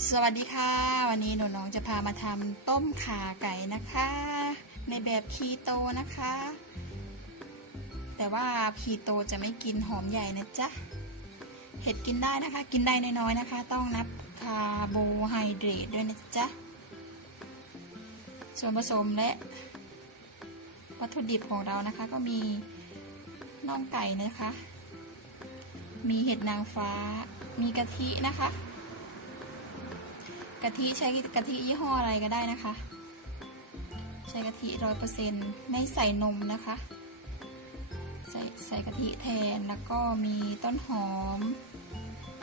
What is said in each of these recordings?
สวัสดีค่ะ วันนี้หนูน้องจะพามาทำต้มขาไก่นะคะ ในแบบคีโตนะคะ แต่ว่าคีโตจะไม่กินหอมใหญ่นะจ๊ะเห็ดกินได้นะคะ กินได้น้อยๆนะคะ ต้องนับคาร์โบไฮเดรตด้วยนะจ๊ะส่วนผสมและ วัตถุดิบของเรานะคะ ก็มีน่องไก่นะคะ มีเห็ดนางฟ้า มีกะทินะคะ กะทิใช้กะทิยี่ห้ออะไรก็ได้นะคะ ใช้กะทิร้อยเปอร์เซ็นต์ไม่ใส่นมนะคะ ใส่ใส่กะทิแทนแล้วก็มีต้นหอม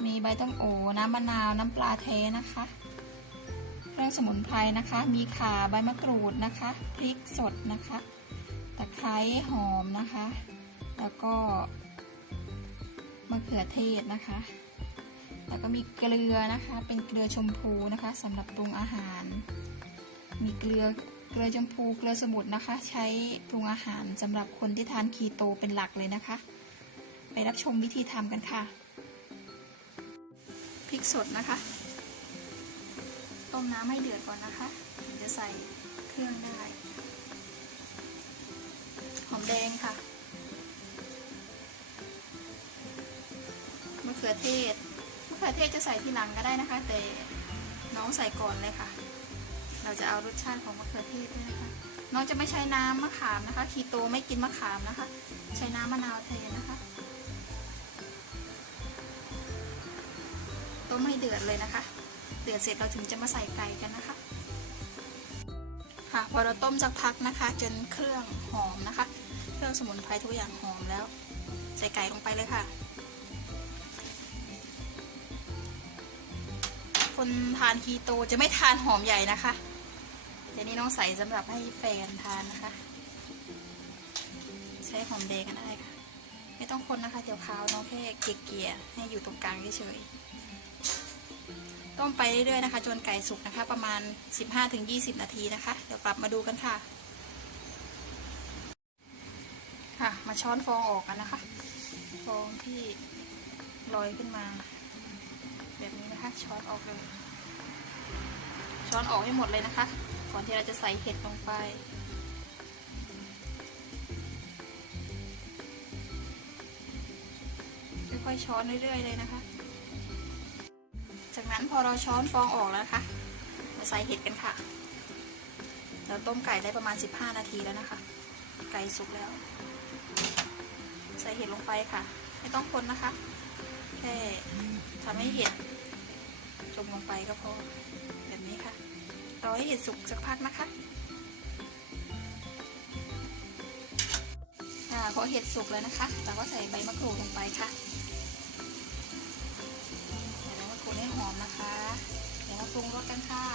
มีใบต้นโอน้ำมะนาวน้ำปลาแท้นะคะเครื่องสมุนไพรนะคะ มีข่าใบมะกรูดนะคะพริกสดนะคะตะไคร้หอมนะคะ แล้วก็มะเขือเทศนะคะ แล้วก็มีเกลือนะคะ เป็นเกลือชมพูนะคะสำหรับปรุงอาหาร มีเกลือเกลือชมพูเกลือสมุนนะคะ ใช้ปรุงอาหารสำหรับคนที่ทานคีโตเป็นหลักเลยนะคะ ไปรับชมวิธีทำกันค่ะพริกสดนะคะ ต้มน้ำให้เดือดก่อนนะคะถึงจะใส่เครื่องได้หอมแดงค่ะมะเขือเทศะเขือเทศจะใส่ทีหลังก็ได้นะคะ แต่น้องใส่ก่อนเลยค่ะ เราจะเอารสชาติของมะเขือเทศด้วยนะคะ น้องจะไม่ใช้น้ำมะขามนะคะ คีโตไม่กินมะขามนะคะ ใช้น้ำมะนาวแทนนะคะ ต้มให้เดือดเลยนะคะ เดือดเสร็จเราถึงจะมาใส่ไก่กันนะคะ ค่ะพอเราต้มสักพักนะคะ จนเครื่องหอมนะคะ เครื่องสมุนไพรทุกอย่างหอมแล้ว ใส่ไก่ลงไปเลยค่ะ คนทานคีโตจะไม่ทานหอมใหญ่นะคะเดี๋ยวนี้น้องใส่สำหรับให้แฟนทานนะคะ ใช้หอมแดงกันได้ค่ะ ไม่ต้องคนนะคะ เดี๋ยวเขาน้องแค่เกลี่ยๆให้อยู่ตรงกลางเฉยๆต้มไปเรื่อยๆนะคะ จนไก่สุกนะคะ ประมาณ 15-20 นาทีนะคะ เดี๋ยวกลับมาดูกันค่ะ ค่ะ มาช้อนฟองออกกันนะคะ ฟองที่ลอยขึ้นมา แบบนี้นะคะ ช้อนออกเลย ช้อนออกให้หมดเลยนะคะ ก่อนที่เราจะใส่เห็ดลงไป ค่อยๆช้อนเรื่อยๆเลยนะคะ จากนั้นพอเราช้อนฟองออกแล้วนะคะมาใส่เห็ดกันค่ะ เราต้มไก่ได้ประมาณ 15 นาทีแล้วนะคะ ไก่สุกแล้ว ใส่เห็ดลงไปค่ะ ไม่ต้องคนนะคะ แค่ทำให้เห็ดจมลงไปก็พอแบบนี้ค่ะรอให้เห็ดสุกสักพักนะคะค่ะพอเห็ดสุกแล้วนะคะ เราก็ใส่ใบมะกรูดลงไปค่ะใส่ใบมะกรูดให้หอมนะคะ เดี๋ยวมาปรุงรสกันค่ะ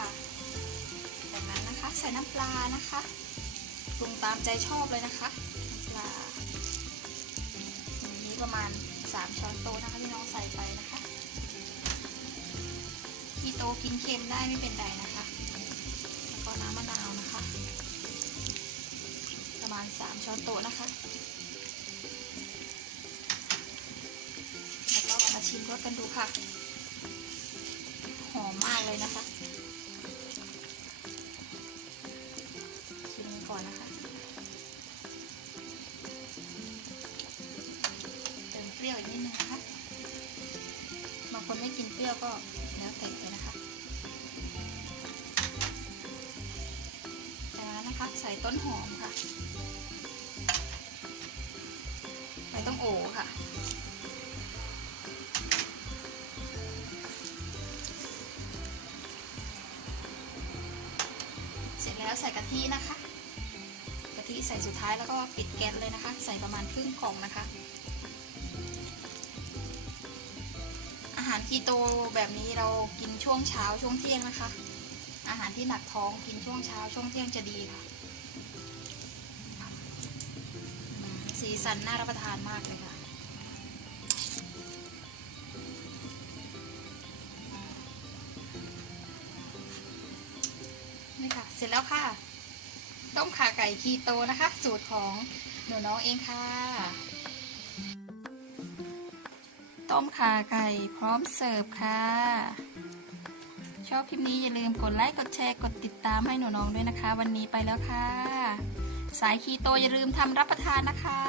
จากนั้นนะคะใส่น้ำปลานะคะปรุงตามใจชอบเลยนะคะน้ำปลาอันนี้ประมาณ 3ช้อนโต๊ะนะคะที่น้องใส่ไปนะคะคีโตกินเค็มได้ไม่เป็นไรนะคะ แล้วก็น้ำมะนาวนะคะ ประมาณ3ช้อนโต๊ะนะคะ แล้วก็มาชิมรสกันดูค่ะ หอมมากเลยนะคะ คนไม่กินเปรี้ยวก็แล้วแต่เลยนะคะจากนั้นนะคะใส่ต้นหอมค่ะใส่ต้มโอค่ะเสร็จแล้วใส่กะทินะคะ กะทิใส่สุดท้ายแล้วก็ปิดแก๊สเลยนะคะ ใส่ประมาณครึ่งกล่องนะคะ คีโตแบบนี้เรากินช่วงเช้าช่วงเที่ยงนะคะ อาหารที่หนักท้องกินช่วงเช้าช่วงเที่ยงจะดีค่ะ สีสันน่ารับประทานมากเลยค่ะ นี่ค่ะ เสร็จแล้วค่ะ ต้มข่าไก่คีโตนะคะ สูตรของหนูน้องเองค่ะ ต้มข่าไก่พร้อมเสิร์ฟค่ะ ชอบคลิปนี้อย่าลืมกดไลค์กดแชร์กดติดตามให้หนูน้องด้วยนะคะ วันนี้ไปแล้วค่ะ สายคีโตอย่าลืมทำรับประทานนะคะ